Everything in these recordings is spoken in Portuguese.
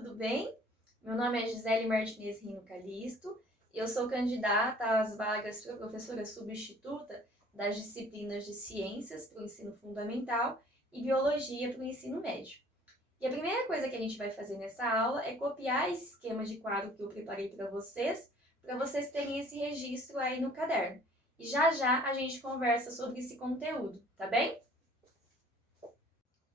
tudo bem? Meu nome é Gisele Martinez Rino Calisto, eu sou candidata às vagas para professora substituta das disciplinas de Ciências para o ensino fundamental e Biologia para o ensino médio. E a primeira coisa que a gente vai fazer nessa aula é copiar esse esquema de quadro que eu preparei para vocês terem esse registro aí no caderno. E já já a gente conversa sobre esse conteúdo, tá bem?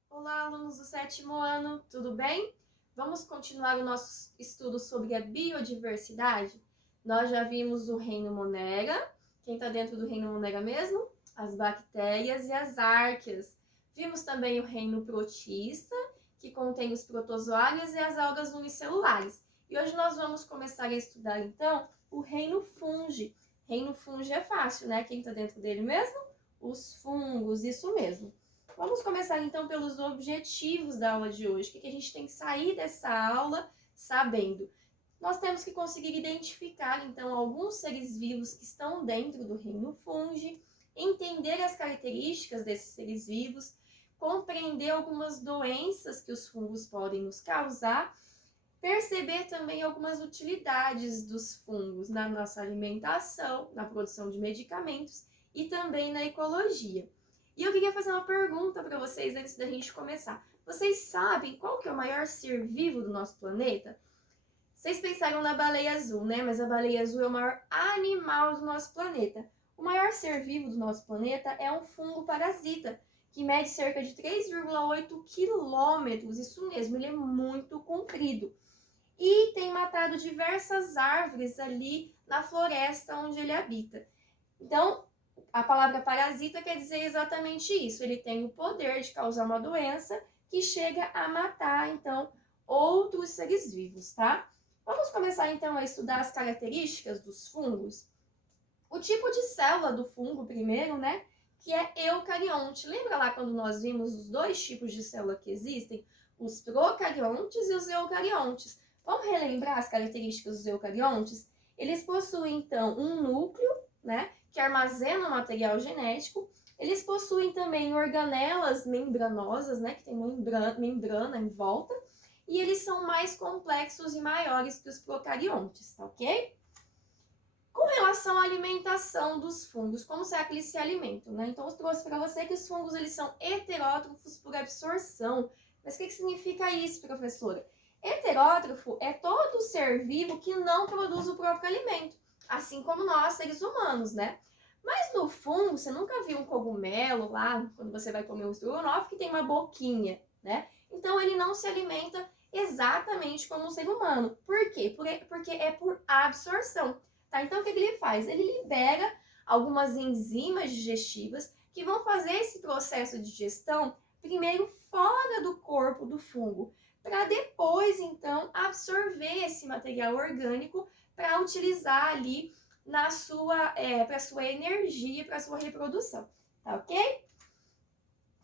Olá, alunos do 7º ano, tudo bem? Vamos continuar o nosso estudo sobre a biodiversidade? Nós já vimos o reino Monera. Quem está dentro do reino Monera mesmo? As bactérias e as arqueias. Vimos também o reino Protista, que contém os protozoários e as algas unicelulares. E hoje nós vamos começar a estudar, então, o reino Fungi. Reino Fungi é fácil, né? Quem está dentro dele mesmo? Os fungos, isso mesmo. Vamos começar então pelos objetivos da aula de hoje. O que a gente tem que sair dessa aula sabendo? Nós temos que conseguir identificar então alguns seres vivos que estão dentro do reino Fungi, entender as características desses seres vivos, compreender algumas doenças que os fungos podem nos causar, perceber também algumas utilidades dos fungos na nossa alimentação, na produção de medicamentos e também na ecologia. E eu queria fazer uma pergunta para vocês antes da gente começar. Vocês sabem qual que é o maior ser vivo do nosso planeta? Vocês pensaram na baleia azul, né? Mas a baleia azul é o maior animal do nosso planeta. O maior ser vivo do nosso planeta é um fungo parasita, que mede cerca de 3,8 quilômetros. Isso mesmo, ele é muito comprido. E tem matado diversas árvores ali na floresta onde ele habita. Então, a palavra parasita quer dizer exatamente isso. Ele tem o poder de causar uma doença que chega a matar, então, outros seres vivos, tá? Vamos começar, então, a estudar as características dos fungos. O tipo de célula do fungo, primeiro, né? Que é eucarionte. Lembra lá quando nós vimos os dois tipos de célula que existem? Os procariontes e os eucariontes. Vamos relembrar as características dos eucariontes? Eles possuem, então, um núcleo, né? Que armazena o material genético. Eles possuem também organelas membranosas, né, que tem membrana em volta, e eles são mais complexos e maiores que os procariontes, tá ok? Com relação à alimentação dos fungos, como será que eles se alimentam, né? Então, eu trouxe para você que os fungos eles são heterótrofos por absorção. Mas o que significa isso, professora? Heterótrofo é todo ser vivo que não produz o próprio alimento, assim como nós, seres humanos, né? Mas no fungo, você nunca viu um cogumelo lá, quando você vai comer um estrogonofe, que tem uma boquinha, né? Então, ele não se alimenta exatamente como um ser humano. Por quê? Porque é por absorção, tá? Então, o que ele faz? Ele libera algumas enzimas digestivas que vão fazer esse processo de digestão primeiro fora do corpo do fungo, para depois, então, absorver esse material orgânico para utilizar ali para a sua energia, para a sua reprodução, tá ok?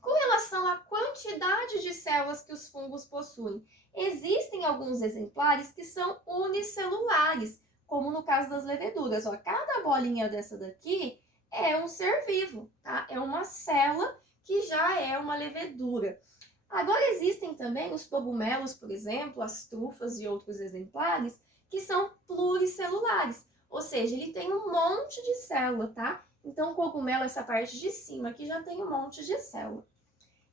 Com relação à quantidade de células que os fungos possuem, existem alguns exemplares que são unicelulares, como no caso das leveduras. Ó, cada bolinha dessa daqui é um ser vivo, tá? É uma célula que já é uma levedura. Agora existem também os cogumelos, por exemplo, as trufas e outros exemplares, que são pluricelulares. Ou seja, ele tem um monte de célula, tá? Então, o cogumelo, essa parte de cima aqui, já tem um monte de célula.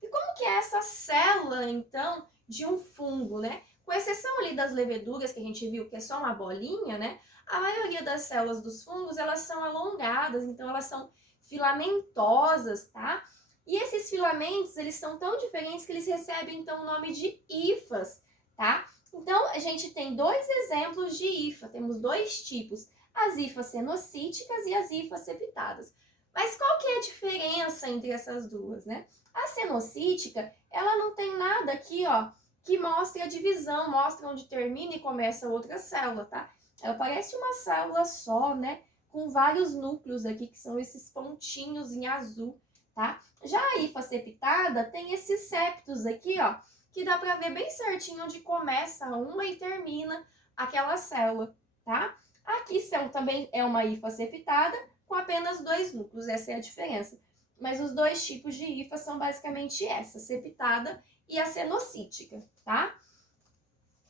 E como que é essa célula, então, de um fungo, né? Com exceção ali das leveduras, que a gente viu que é só uma bolinha, né? A maioria das células dos fungos, elas são alongadas, então elas são filamentosas, tá? E esses filamentos, eles são tão diferentes que eles recebem, então, o nome de hifas, tá? Então, a gente tem dois exemplos de hifa, temos dois tipos, as hifas cenocíticas e as hifas septadas. Mas qual que é a diferença entre essas duas, né? A cenocítica, ela não tem nada aqui, ó, que mostre a divisão, mostra onde termina e começa outra célula, tá? Ela parece uma célula só, né? Com vários núcleos aqui, que são esses pontinhos em azul, tá? Já a hifa septada tem esses septos aqui, ó, que dá pra ver bem certinho onde começa uma e termina aquela célula, tá? Aqui também é uma hifa septada com apenas dois núcleos, essa é a diferença. Mas os dois tipos de hifa são basicamente essa, septada e a cenocítica, tá?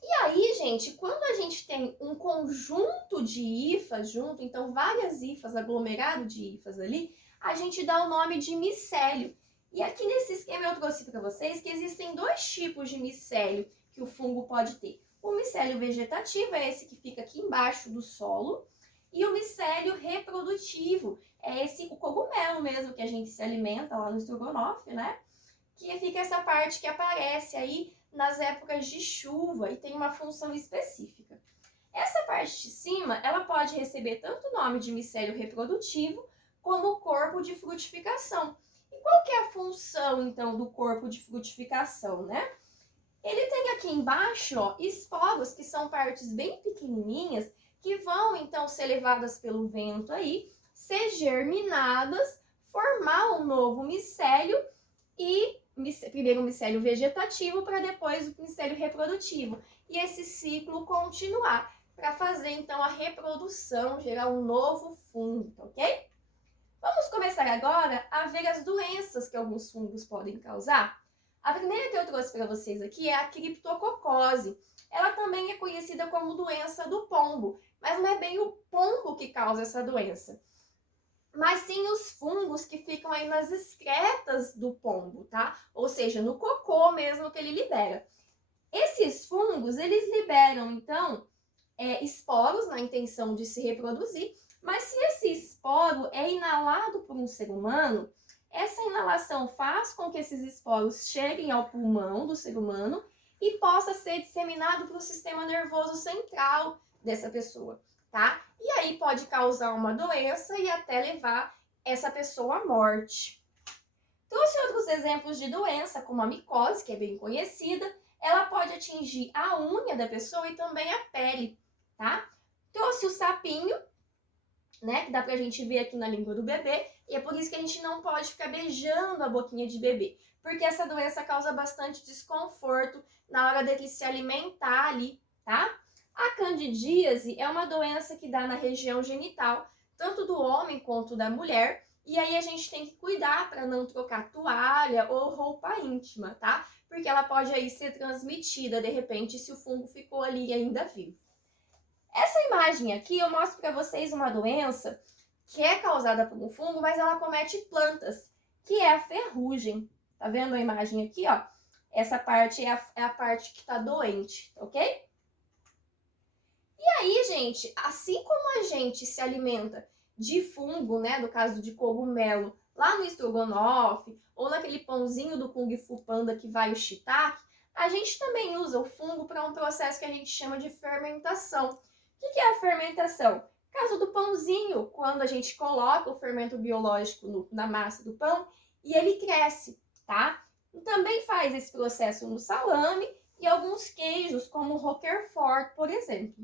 E gente, quando a gente tem um conjunto de hifas junto, então várias hifas, aglomerado de hifas ali, a gente dá o nome de micélio. E aqui nesse esquema eu trouxe para vocês que existem dois tipos de micélio que o fungo pode ter. O micélio vegetativo é esse que fica aqui embaixo do solo, e o micélio reprodutivo é esse, o cogumelo mesmo que a gente se alimenta lá no estrogonofe, né? Que fica essa parte que aparece aí nas épocas de chuva e tem uma função específica. Essa parte de cima, ela pode receber tanto o nome de micélio reprodutivo como corpo de frutificação. E qual que é a função, então, do corpo de frutificação, né? Ele tem aqui embaixo, ó, esporos, que são partes bem pequenininhas, que vão, então, ser levadas pelo vento aí, ser germinadas, formar um novo micélio e primeiro o micélio vegetativo para depois o micélio reprodutivo. E esse ciclo continuar para fazer, então, a reprodução, gerar um novo fungo, ok? Vamos começar agora a ver as doenças que alguns fungos podem causar. A primeira que eu trouxe para vocês aqui é a criptococose. Ela também é conhecida como doença do pombo, mas não é bem o pombo que causa essa doença, mas sim os fungos que ficam aí nas excretas do pombo, tá? Ou seja, no cocô mesmo que ele libera. Esses fungos, eles liberam, então, esporos na intenção de se reproduzir, mas se esse esporo é inalado por um ser humano, essa inalação faz com que esses esporos cheguem ao pulmão do ser humano e possa ser disseminado para o sistema nervoso central dessa pessoa, tá? E aí pode causar uma doença e até levar essa pessoa à morte. Trouxe outros exemplos de doença, como a micose, que é bem conhecida. Ela pode atingir a unha da pessoa e também a pele, tá? Trouxe o sapinho, né, que dá pra gente ver aqui na língua do bebê, e é por isso que a gente não pode ficar beijando a boquinha de bebê, porque essa doença causa bastante desconforto na hora dele se alimentar ali, tá? A candidíase é uma doença que dá na região genital, tanto do homem quanto da mulher, e aí a gente tem que cuidar para não trocar toalha ou roupa íntima, tá? Porque ela pode aí ser transmitida, de repente, se o fungo ficou ali ainda vivo. Essa imagem aqui eu mostro para vocês uma doença que é causada por um fungo, mas ela comete plantas, que é a ferrugem. Tá vendo a imagem aqui, ó? Essa parte é a parte que tá doente, ok? E aí, gente, assim como a gente se alimenta de fungo, né, no caso de cogumelo, lá no estrogonofe, ou naquele pãozinho do Kung Fu Panda que vai o shiitake, a gente também usa o fungo para um processo que a gente chama de fermentação. O que é a fermentação? Caso do pãozinho, quando a gente coloca o fermento biológico na massa do pão e ele cresce, tá? E também faz esse processo no salame e alguns queijos, como o Roquefort, por exemplo.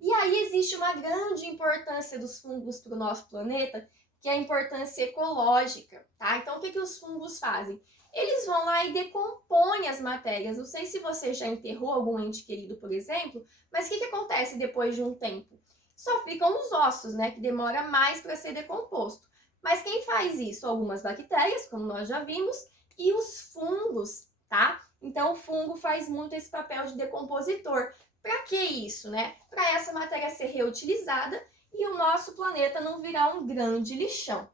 E aí existe uma grande importância dos fungos para o nosso planeta, que é a importância ecológica, tá? Então, o que os fungos fazem? Eles vão lá e decompõem as matérias. Não sei se você já enterrou algum ente querido, por exemplo, mas o que acontece depois de um tempo? Só ficam os ossos, né? Que demora mais para ser decomposto. Mas quem faz isso? Algumas bactérias, como nós já vimos, e os fungos, tá? Então, o fungo faz muito esse papel de decompositor. Para que isso, né? Para essa matéria ser reutilizada e o nosso planeta não virar um grande lixão.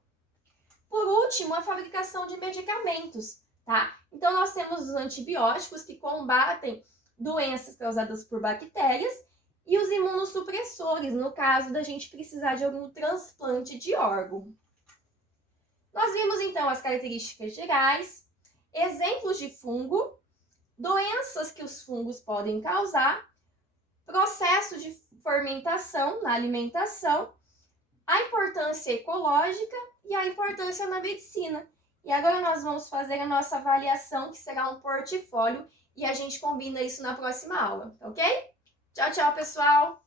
Por último, a fabricação de medicamentos, tá? Então, nós temos os antibióticos que combatem doenças causadas por bactérias e os imunossupressores, no caso da gente precisar de algum transplante de órgão. Nós vimos, então, as características gerais, exemplos de fungo, doenças que os fungos podem causar, processo de fermentação na alimentação, a importância ecológica e a importância na medicina. E agora nós vamos fazer a nossa avaliação, que será um portfólio, e a gente combina isso na próxima aula, ok? Tchau, tchau, pessoal!